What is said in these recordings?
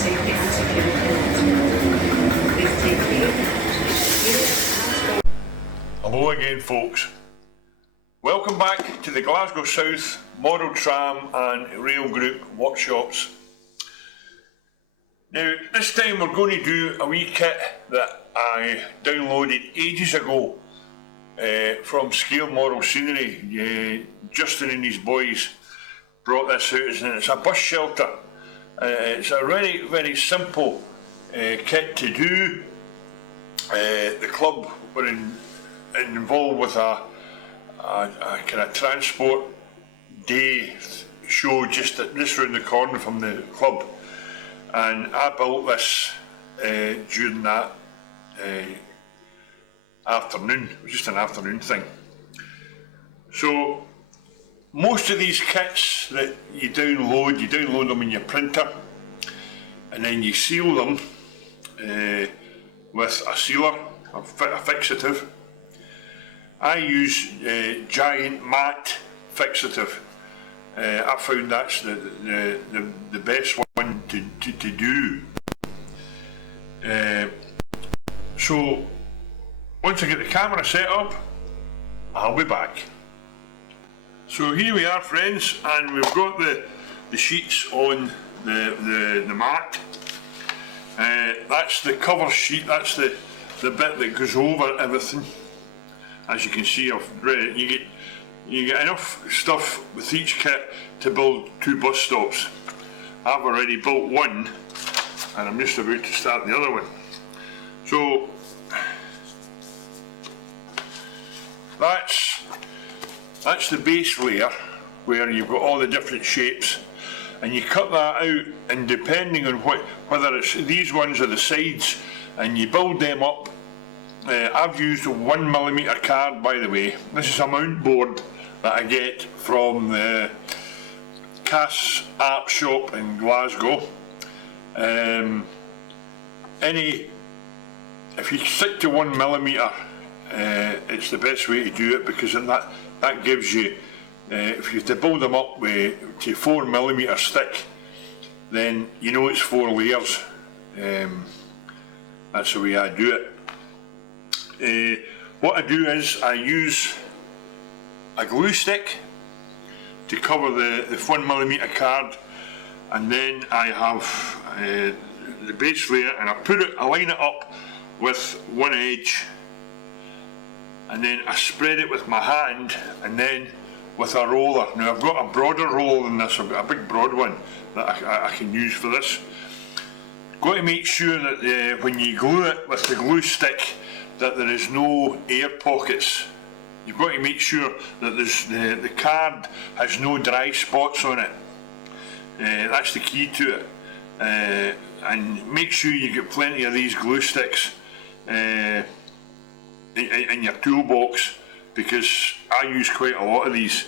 safety and security announcement. Please take care. Hello again, folks. Welcome back to the Glasgow South Model Tram and Rail Group workshops. Now, this time we're going to do a wee kit that I downloaded ages ago from Scale Model Scenery. Justin and his boys brought this out, and it's a bus shelter. It's a very, very simple kit to do. The club were involved with a kind of transport day show just round the corner from the club, and I built this during that afternoon. It was just an afternoon thing. So most of these kits that you download them in your printer, and then you seal them with a sealer, a fixative. I use Giant Matte fixative. I found that's the best one to do. So once I get the camera set up, I'll be back. So here we are, friends, and we've got the sheets on the mat. That's the cover sheet, that's the bit that goes over everything. As you can see, I've read it. You get enough stuff with each kit to build 2 bus stops. I've already built one, and I'm just about to start the other one. So that's the base layer where you've got all the different shapes, and you cut that out, and depending on whether it's these ones or the sides, and you build them up. I've used a 1mm card, by the way. This is a mount board that I get from the Cass Art Shop in Glasgow. If you stick to 1mm, it's the best way to do it, because that gives you, if you have to build them up to 4mm stick, then you know it's 4 layers. That's the way I do it. What I do is I use a glue stick to cover the 1mm card, and then I have the base layer, and I line it up with one edge, and then I spread it with my hand, and then with a roller. Now I've got a broader roller than this. I've got a big broad one that I can use for this. Got to make sure that when you glue it with the glue stick, that there is no air pockets. You've got to make sure that the card has no dry spots on it. That's the key to it. And make sure you get plenty of these glue sticks in your toolbox, because I use quite a lot of these.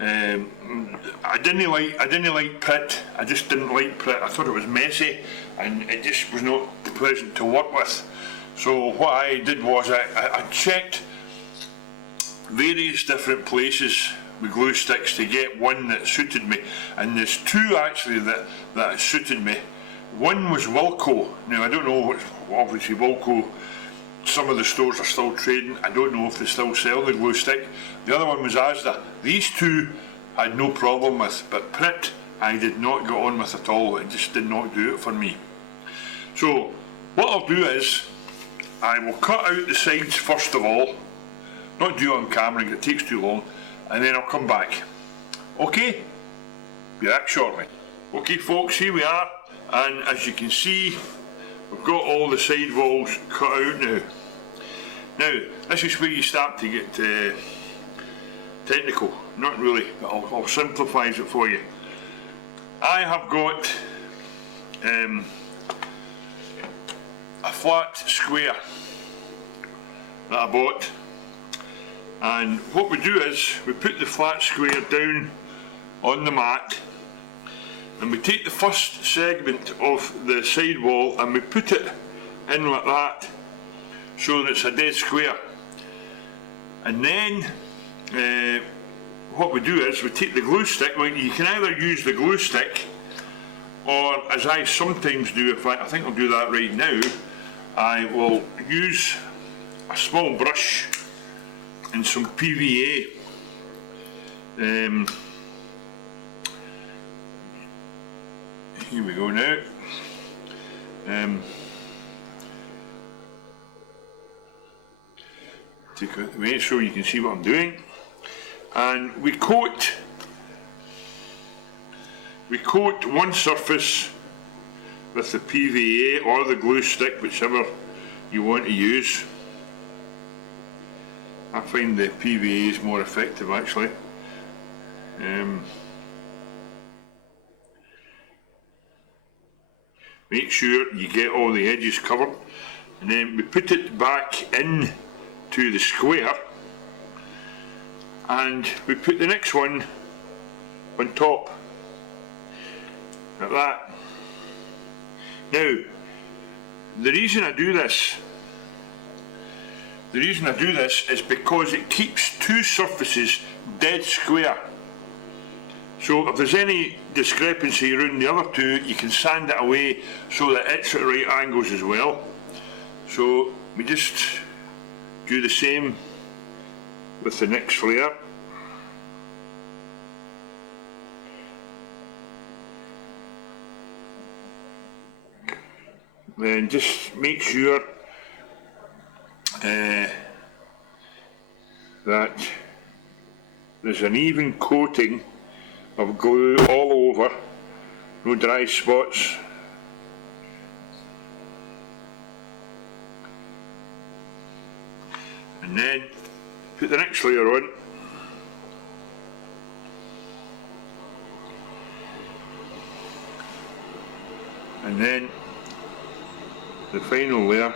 I didn't like Prit. I just didn't like Prit. I thought it was messy, and it just was not pleasant to work with. So what I did was I checked various different places with glue sticks to get one that suited me, and there's 2 actually that suited me. One was Wilko. Now I don't know, obviously Wilko, some of the stores are still trading. I don't know if they still sell the glue stick. The other one was Asda. These 2 I had no problem with, but Prit I did not get on with at all. It just did not do it for me. So what I'll do is I will cut out the sides first of all, not do it on camera because it takes too long, and then I'll come back. Okay? Be back shortly. Okay folks, here we are, and as you can see, we've got all the side walls cut out now. Now, this is where you start to get technical. Not really, but I'll simplify it for you. I have got a flat square that I bought, and what we do is we put the flat square down on the mat, and we take the first segment of the side wall and we put it in like that, so that it's a dead square. And then what we do is we take the glue stick. Well, you can either use the glue stick or as I sometimes do, if I think I'll do that right now, I will use a small brush and some PVA. Here we go now. Take out the way so you can see what I'm doing. And we coat one surface with the PVA or the glue stick, whichever you want to use. I find the PVA is more effective actually. Make sure you get all the edges covered, and then we put it back in to the square, and we put the next one on top, like that. Now, the reason I do this is because it keeps two surfaces dead square. So if there's any discrepancy around the other two, you can sand it away so that it's at right angles as well. So we just do the same with the next layer. Then just make sure that there's an even coating of glue all over, no dry spots. And then put the next layer on. And then the final layer.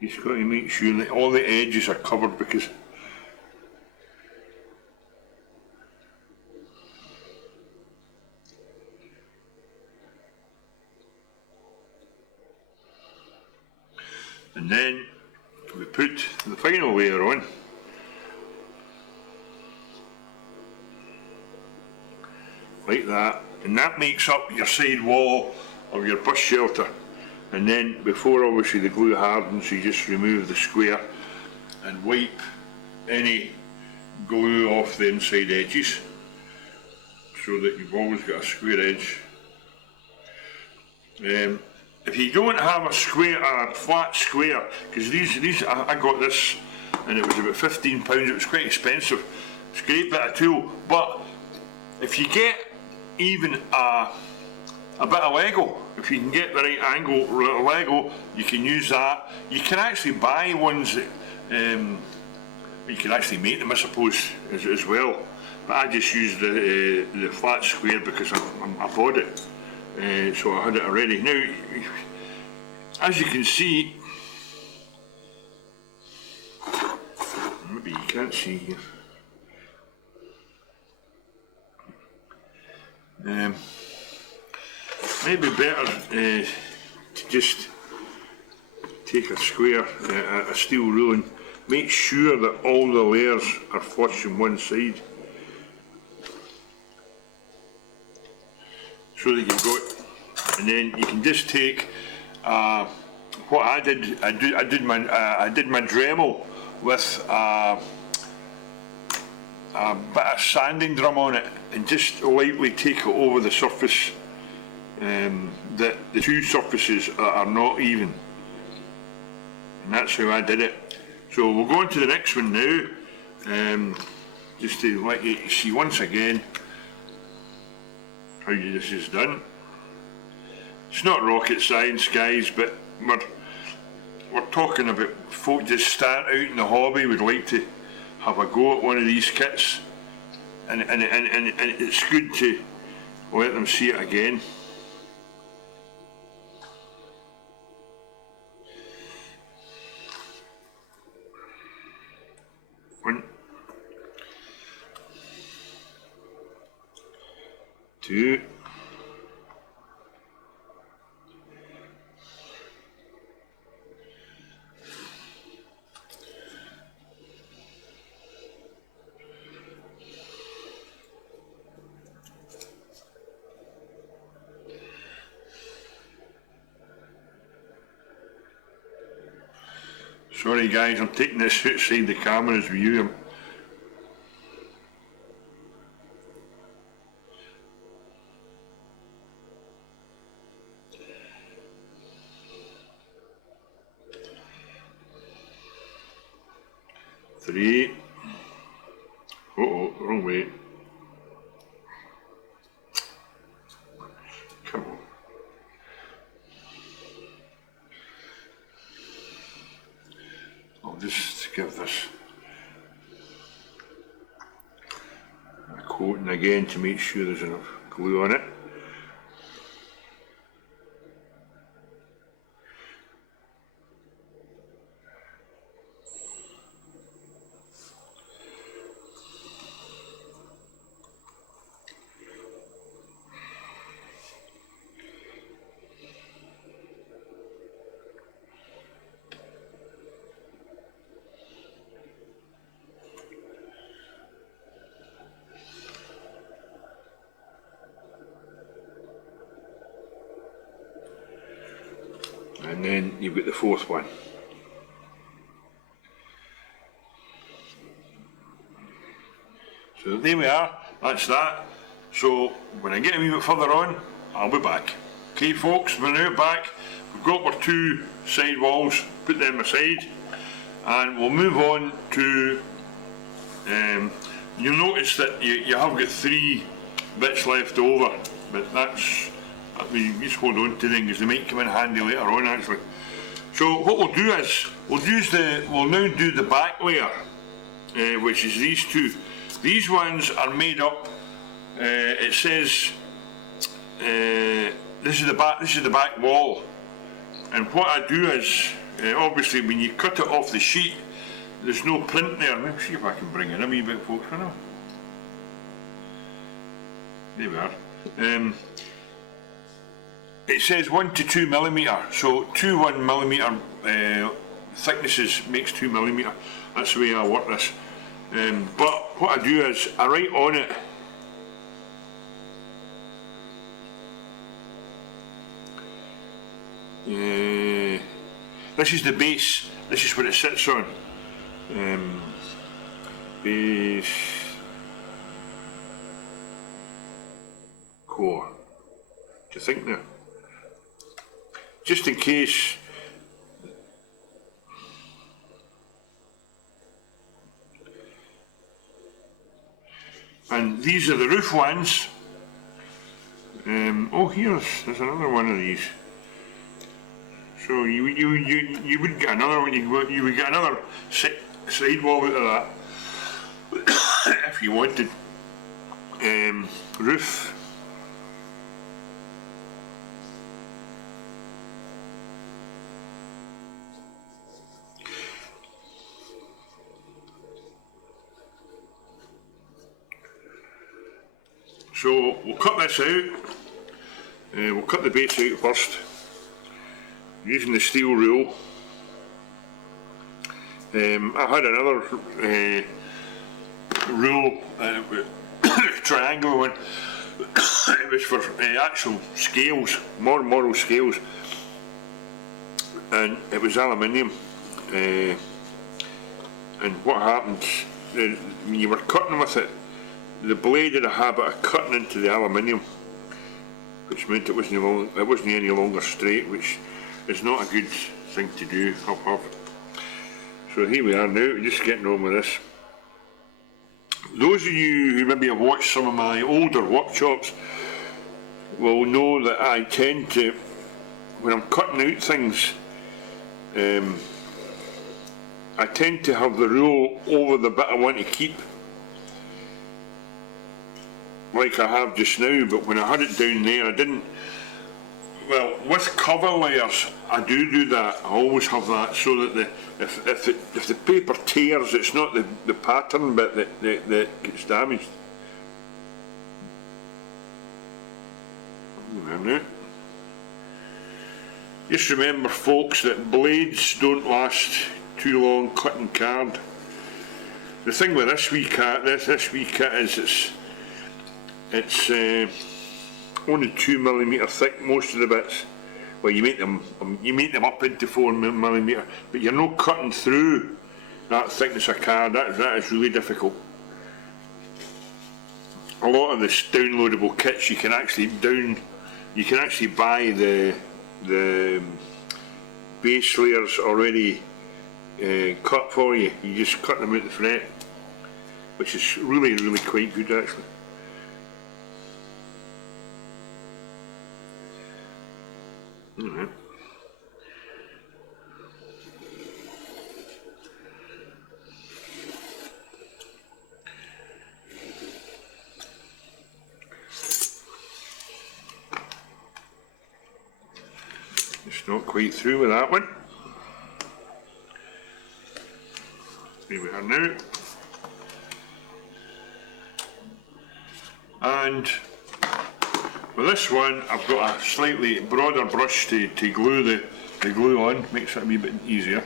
You've got to make sure that all the edges are covered, because and then we put the final layer on. Like that, and that makes up your side wall of your bus shelter. And then before obviously the glue hardens, you just remove the square and wipe any glue off the inside edges so that you've always got a square edge. If you don't have a square, a flat square, because these I got this and it was about £15, it was quite expensive. It's a great bit of tool, but if you get even a bit of Lego, if you can get the right angle Lego, you can use that. You can actually buy ones that you can actually make them, I suppose, as well. But I just used the flat square because I bought it, so I had it already. Now, as you can see, maybe you can't see here. Maybe better to just take a square, a steel rule, and make sure that all the layers are flush on one side, so that you've got, and then you can just take what I did. I did my Dremel with a bit of sanding drum on it, and just lightly take it over the surface. That the two surfaces are not even, and that's how I did it. So we'll go on to the next one now, just to let you see once again how this is done. It's not rocket science, guys, but we're talking about folk just start out in the hobby, would like to have a go at one of these kits, and it's good to let them see it again. 2. Sorry guys, I'm taking this outside the camera's view. Three. Uh-oh, wrong way. Come on. I'll just give this a coating again to make sure there's enough glue on it. And then you've got the fourth one. So there we are, that's that. So when I get a wee bit further on, I'll be back. Okay folks, we're now back. We've got our 2 side walls, put them aside, and we'll move on to, you'll notice that you have got 3 bits left over, but that's, I mean, just hold on to them because they might come in handy later on actually. So what we'll do is, we'll now do the back layer, which is these 2. These ones are made up, it says, this is the back wall. And what I do is, obviously when you cut it off the sheet, there's no print there. Let me see if I can bring in a wee bit folks, I know. There we are. It says 1 to 2 millimetre, so 2 1 millimetre thicknesses makes 2 millimetre. That's the way I work this. But what I do is I write on it this is the base, this is what it sits on. Base core. Do you think now? Just in case and these are the roof ones. Oh, there's another one of these. So you would get another one. You would get another side wall out of that if you wanted. Roof. So we'll cut this out, we'll cut the base out first, using the steel rule. I had another rule, triangular one, it was for actual scales, more model scales, and it was aluminium. And what happened, when you were cutting with it, the blade had a habit of cutting into the aluminium, which meant it wasn't any longer straight, which is not a good thing to do. So here we are now, just getting on with this. Those of you who maybe have watched some of my older workshops will know that I tend to, when I'm cutting out things, I tend to have the rule over the bit I want to keep, like I have just now, but when I had it down there I didn't. Well, with cover layers I do that, I always have that so that if the paper tears, it's not the pattern bit that gets damaged. now. Just remember folks that blades don't last too long cutting card. The thing with this wee kit, this wee kit is it's only 2mm thick, most of the bits. Well, you make them up into 4mm, but you're not cutting through that thickness of card. That is really difficult. A lot of this downloadable kits you can actually buy the base layers already cut for you. You just cut them out the fret, which is really quite good actually. Alright. Just not quite through with that one. Here we are now. And with this one, I've got a slightly broader brush to glue the glue on, makes it a wee bit easier.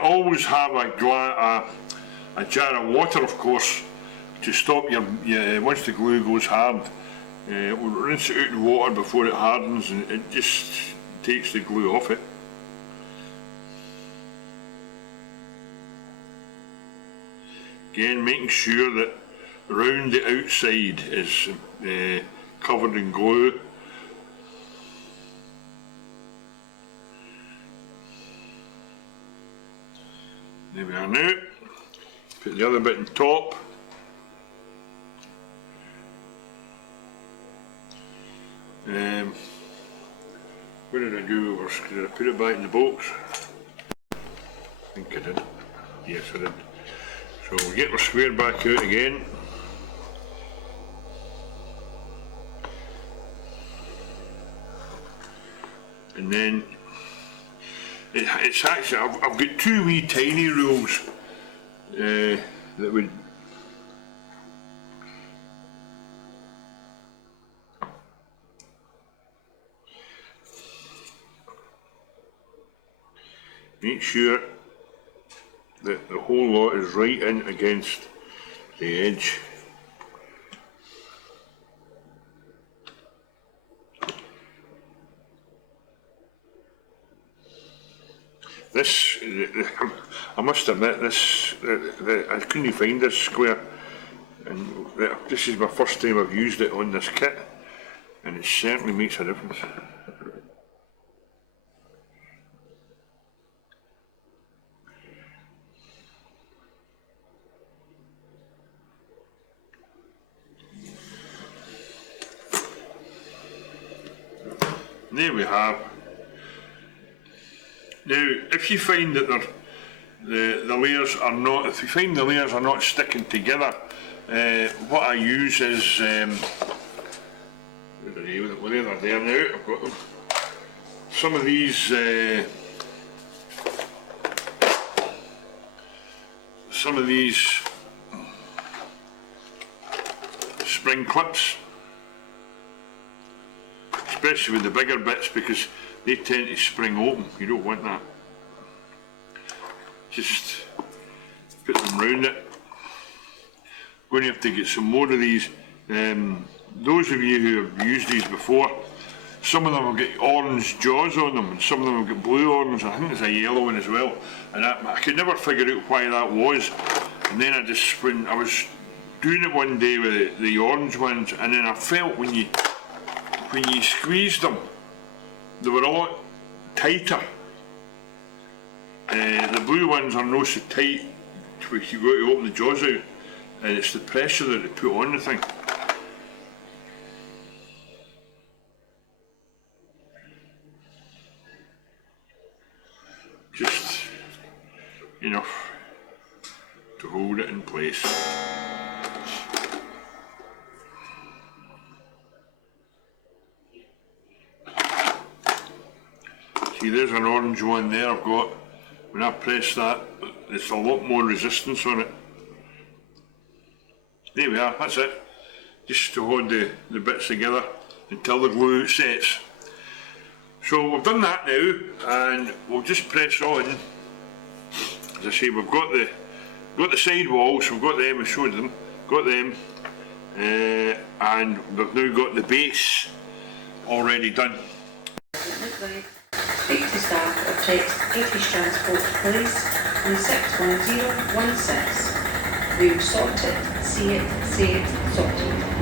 Always have a jar of water, of course, to stop your once the glue goes hard. We'll rinse it out in water before it hardens, and it just takes the glue off it. Again, making sure that around the outside is covered in glue. There we are now. Put the other bit on top. What did I do? Did I put it back in the box? I think I did. Yes, I did. So we'll get our square back out again. And then it's actually, I've got two wee tiny rules that would make sure that the whole lot is right in against the edge. This, I must admit, I couldn't find this square, and this is my first time I've used it on this kit, and it certainly makes a difference. There we have. Now, if you find that the layers are not, if you find the layers are not sticking together, what I use is, where they're there now, I've got them. Some of these, spring clips, especially with the bigger bits, because they tend to spring open. You don't want that. Just put them round it. Going to have to get some more of these. Those of you who have used these before, some of them have got orange jaws on them, and some of them have got blue orange. I think there's a yellow one as well. And I could never figure out why that was. And then when I was doing it one day with the orange ones, and then I felt when you squeezed them, they were a lot tighter. The blue ones are not so tight if you go to open the jaws out, and it's the pressure that they put on the thing. Just enough to hold it in place. See, there's an orange one there I've got. When I press that, there's a lot more resistance on it. There we are, that's it. Just to hold the bits together. until the glue sets. So we've done that now, and we'll just press on. As I say, we've got the side walls, we've got them, I showed them, got them, and we've now got the base already done. Midnight. Speak to staff or text British Transport Police on 61016. We'll sort it, see it, say it, sorted.